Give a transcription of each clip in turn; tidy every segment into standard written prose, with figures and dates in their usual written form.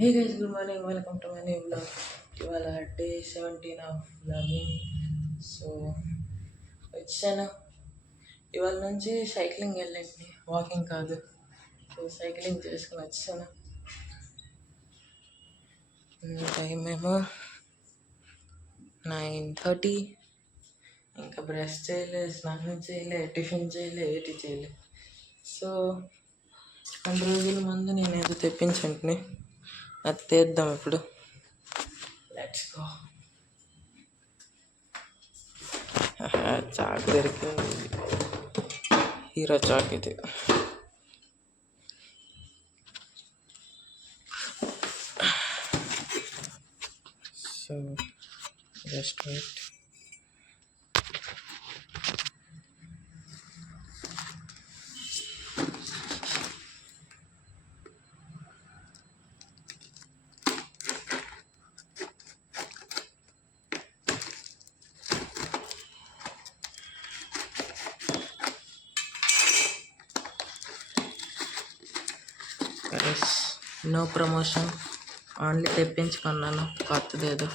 Hey guys, good morning, welcome to my new blog. ఇవాళ డే 17 of blogging. So వచ్చాను. ఇవాళ నుంచి సైక్లింగ్ వెళ్ళండి, వాకింగ్ కాదు. సో సైక్లింగ్ చేసుకుని వచ్చాను. టైం ఏమో 9:30. ఇంకా బ్రష్ చేయలే, స్నానం చేయలే, టిఫిన్ చేయలే, ఏటి చేయలే. సో 2 రోజుల ముందు నేను ఏదో తెప్పించండి, అది తీద్దాం ఇప్పుడు. Let's go. చాక్ దొరికింది, హీరో చాక్ ఇది. So just wait. No promotion, only తెప్పించుకున్నాను కొత్తది ఏదో.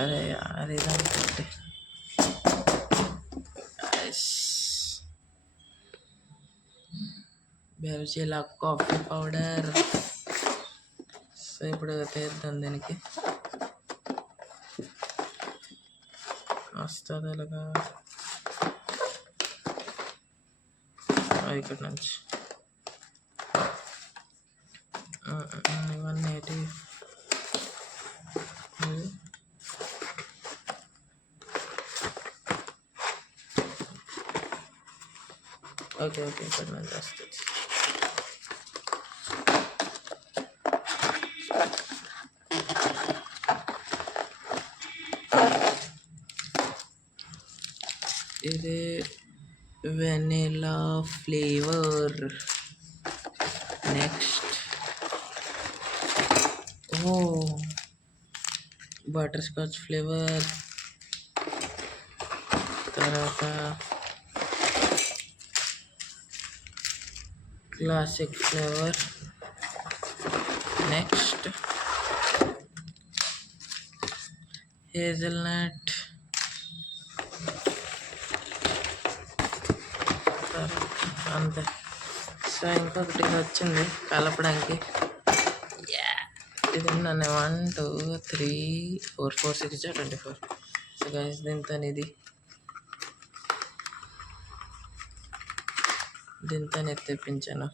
అరే అరే దానికి బెర్జీలా కాఫీ పౌడర్. సో ఇప్పుడు తీద్దాం, దీనికి వస్తుంది అలాగా ఇక్కడ నుంచి. ఇవన్నీ ఏంటి? ఓకే ఇక్కడ నుంచి వస్తుంది. ఇది vanilla flavour. Next butter scotch flavour. తర్వాత క్లాసిక్ ఫ్లేవర్. Next hazelnut. అంతే. సో ఇంకొకటి వచ్చింది కలపడానికి. ఇది నన్ను 1 2 3 4 4 6 24. సో గైస్ దీంతో తెప్పించాను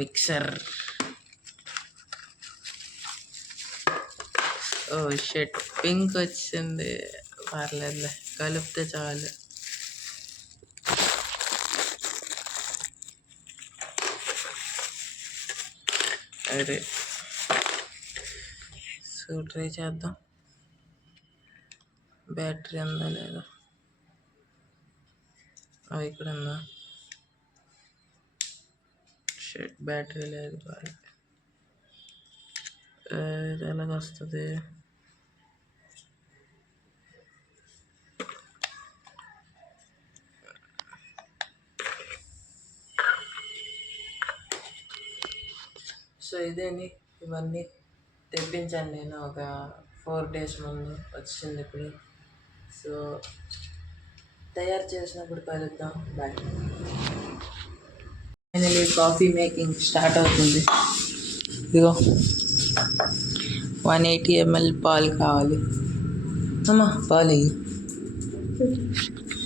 మిక్సర్. ఓ షట్, పింక్ వచ్చింది. పర్లేదులే, కలిపితే చాలు. అరే సో ట్రై చేద్దాం. బ్యాటరీ ఉందా లేదా? ఇక్కడ ఉందా? షట్, బ్యాటరీ లేదు. ఇది ఎలాగ వస్తుంది? సో ఇదేంటి, ఇవన్నీ తెప్పించాను నేను ఒక 4 days ముందు. వచ్చింది ఇప్పుడు. సో తయారు చేసినప్పుడు కలుద్దాం. Bye. Finally coffee making start అవుతుంది. ఇదిగో 180 ml పాలు కావాలి. అమ్మా పాలు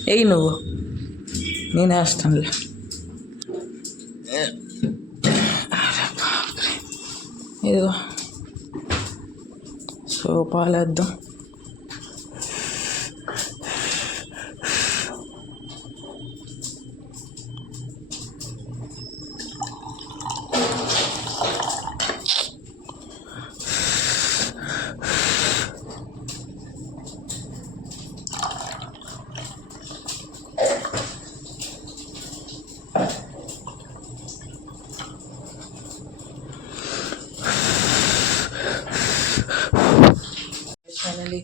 వెయ్యి నువ్వు, నేను వేస్తానులే. ఇదిగో. సో పాలు వేద్దాం. ఫైనలీ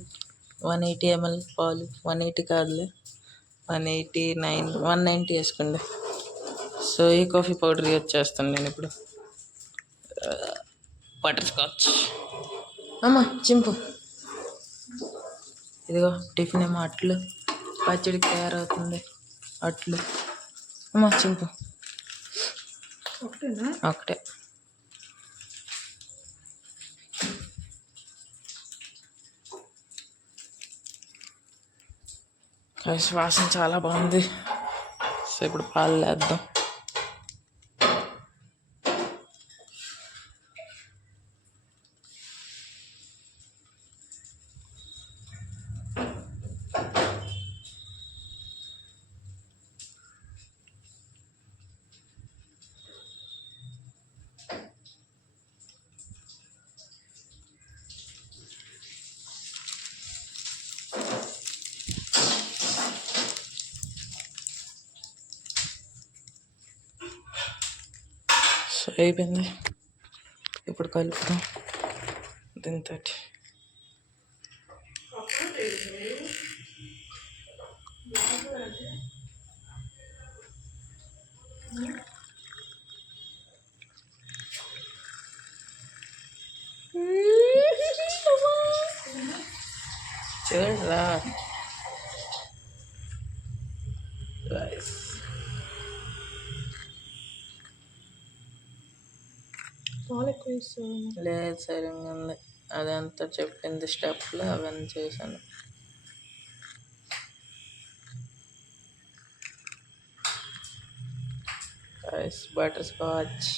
180 ml పాలు. 180 కాదులే, 189 190 వేసుకోండి. సో ఈ కాఫీ పౌడర్ యూజ్ చేస్తాను నేను ఇప్పుడు. Butter scotch. అమ్మా చింపు. ఇదిగో టిఫిన్ ఏమో అట్లు, పచ్చడికి తయారవుతుంది అట్లు. అమ్మా చింపు. ఒకటే. వాసన చాలా బాగుంది. సో ఇప్పుడు పాలు వేద్దాం. సో అయిపోయింది. ఇప్పుడు కలుపుతాం దీంతో. చూడరా లేదు సరిగ్గా ఉంది. అదంతా చెప్పింది స్టెప్లు అవన్నీ చేశాను. Butter scotch.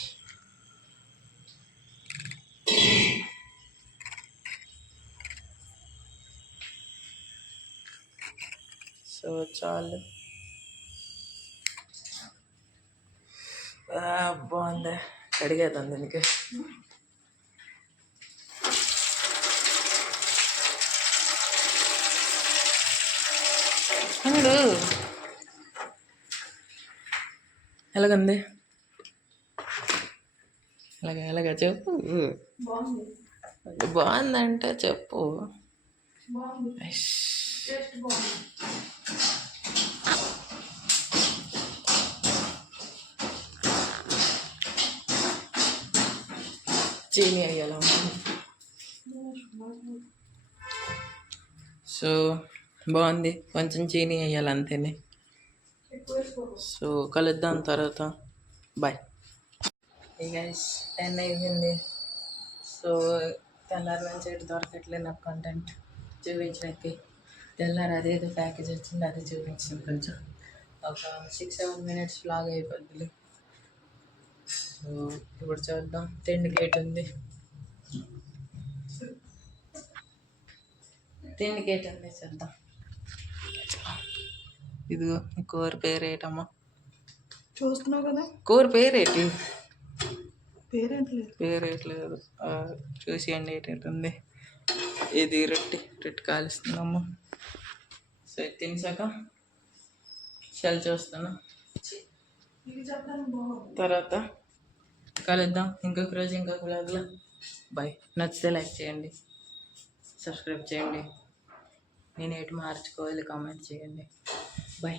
సో చాలు. బాగుంది. కడిగేద్దాం దీనికి. అండు ఎలాగంది? ఎలాగా చెప్పు. బాగుందంటే చెప్పు. చీనీ అయ్యేలా ఉంటుంది. సో బాగుంది. కొంచెం చీనీ వేయాలి అంతేనే. సో కలుద్దాం తర్వాత. బాయ్. గైస్ 10 అయిపోయింది. సో తెల్లారి నుంచి ఎటు దొరకట్లేదు నాకు కంటెంట్ చూపించడానికి. తెల్లారి అదేదో ప్యాకేజ్ వచ్చింది, అది చూపించింది. కొంచెం ఒక 6-7 minutes లాగ్ అయిపోద్ది. సో ఇప్పుడు చూద్దాం. తిండి గేట్ ఉంది. చూద్దాం. ఇదిగో కూర పేరేటమ్మా? చూస్తున్నావు కదా. కూర పేరేటి? పేరేట్లేదు. చూసేయండి ఏంటి. ఇది రొట్టె కాలుస్తుందమ్మా. సో ఇది తినసాక షెల్ చూస్తాను. తర్వాత కలుద్దాం ఇంకొక రోజు ఇంకొక వ్లాగ్లో. బాయ్. నచ్చితే లైక్ చేయండి, సబ్స్క్రైబ్ చేయండి. నేను ఎటు మార్చుకోవాలి కామెంట్ చేయండి. బాయ్.